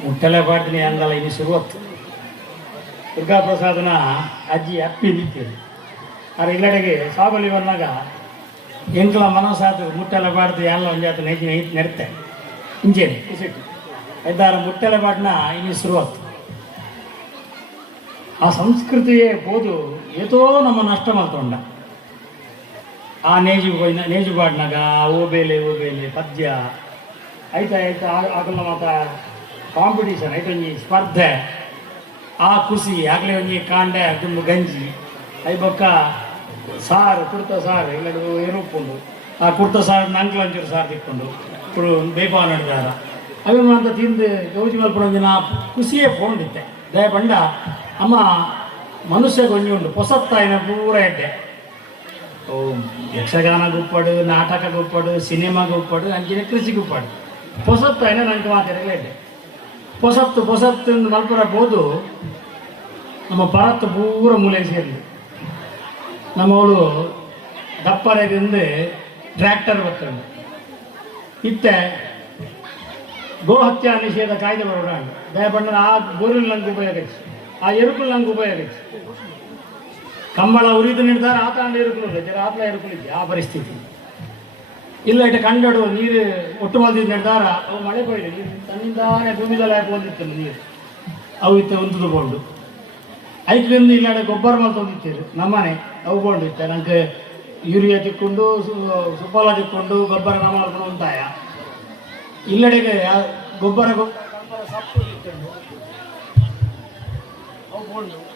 ಮುಟ್ಟಲೆ ಪಾಡ್ತೀನಿ ಅಂದಲ್ಲ ಇನ್ನು ಶುರುವತ್ತು ದುರ್ಗಾ ಪ್ರಸಾದನ ಅಜ್ಜಿ ಅಪ್ಪಿ ನಿಂತಿರು ಆದ್ರೆ ಇಲ್ಲಡೆಗೆ ಸಾಬಲಿ ಬಂದಾಗ ಎಂಕಲ ಮನಸ್ಸಾತು ಮುಟ್ಟಲೆ ಪಾಡ್ದು ಎಲ್ಲ ಒಂದು ಜಾತ ನೈತಿ ನೈತಿ ನೆಡ್ತೆ ಇಂಜೇನು ಇಸಿಟ್ಟು ಐದಾರು ಮುಟ್ಟಲೆ ಪಾಡಿನ ಇನ್ನು ಶುರುವತ್ತು ಆ ಸಂಸ್ಕೃತಿಯೇ ಬೋದು ಏತೋ ನಮ್ಮ ನಷ್ಟ ಮಾಡ್ಕೊಂಡ ಆ ನೇಜು ಪಾಡಿನಾಗ ಓಬೇಲೆ ಪದ್ಯ ಆಯ್ತಾ ಆಗಲ್ಲ ಮಾತ ಕಾಂಪಿಟೀಷನ್ ಆಯ್ತು ಒಂಜಿ ಸ್ಪರ್ಧೆ ಆ ಖುಷಿ ಆಗಲೇ ಒಂಜಿ ಕಾಂಡೆ ತುಂಬ ಗಂಜಿ ಅයි ಬೊಕ್ಕ ಸಾರು ಕುರ್ತ ಸಾರು ಇಲ್ಲಡು ಏನುಪ್ಪುಂಡು ಆ ಕುರ್ತ ಸಾರು ನಂಕ್ಲ ಒಂಚೂರು ಸಾರು ತಿಕ್ಕೊಂಡು ఇప్పుడు ಬೇಪ ನಡೆದಾರ ಅವೆ ಅಂತ ತಿಂದು ಗೌಜಿ ಮಲ್ಪಡ ದಿನ ಖುಷಿಯೇ ಪೋಂಡಿತ್ತೆ ದಯ ಬಂಡ ಅಮ್ಮ ಮನುಷ್ಯ ಗೊಂಜಿ ಉಂಡು ಪೊಸತ್ತಾಯಿನ ಪೂರ ಎಡ್ಡೆ ಓ ಯಕ್ಷಗಾನ ಗುಪ್ಪಡು ನಾಟಕ ಗುಪ್ಪಡು ಸಿನಿಮಾ ಗುಪ್ಪಡು ಅಂಚಿನ ಕೃಷಿ ಗುಪ್ಪಡು ಪೊಸತ್ತು అయినా ನನಗೆ ಮಾತಾಡಲೇದೆ ಪೊಸತ್ತು ಮಲ್ಪುರ ಬೋದು ನಮ್ಮ ಭಾರತ ಪೂರ ಮೂಲೆ ಸೇರಿ ನಮ್ಮವಳು ದಪ್ಪರೆದಿಂದ ಟ್ರ್ಯಾಕ್ಟರ್ ಬರ್ತಂಡು ಇತ್ತೆ ಗೋ ಹತ್ಯಾ ನಿಷೇಧ ಕಾಯ್ದೆ ಬರೋಣ ದಯಪಂಡ ಆ ಗೋರಿಲ್ ನಂಗೆ ಉಪಯೋಗಿಸಿ ಆ ಎರುಕುಲ್ ನಂಗೆ ಉಪಯೋಗಿಸಿ ಕಂಬಳ ಉರಿದು ನಿರ್ಧಾರ ಆತ ಎರುಕುಲು ಜರ ಆತ್ಲ ಎರುಕುಲಿದ್ದೆ ಆ ಪರಿಸ್ಥಿತಿ ಇಲ್ಲ ಇಟ್ಟು ಕಂಡಡು ನೀರು ಒಟ್ಟು ಮಲ್ದಿದ್ದು ನಿರ್ಧಾರ ಅವು ಮಳೆ ಕೊಯ್ಲಿ ನೀರು ತನ್ನಿಂದಾನೆ ಭೂಮಿದಲ್ಲ ಬಂದಿತ್ತು ನೀರು ಅವು ಇತ್ತು ಒಂದು ಕೊಂಡು ಐಕ್ಲಿಂದ ಇಲ್ಲಾಡೆ ಗೊಬ್ಬರ ಮಲ್ ತಂದಿತ್ತೇರು ನಮ್ಮನೆ ಅವು ಕೊಂಡು ಇತ್ತೆ ನಂಗೆ ಯೂರಿಯಾ ತಿಕ್ಕೊಂಡು ಸುಫಲ ತಿಕ್ಕೊಂಡು ಗೊಬ್ಬರ ನಮ್ಮ ಮಾಡ್ಕೊಂಡು ಉಂಟಾಯ ಇಲ್ಲಡೆಗೆ ಗೊಬ್ಬರ ಸೊಪ್ಪು ತಿಕ್ಕೊಂಡು ಅವು ಕೊಂಡು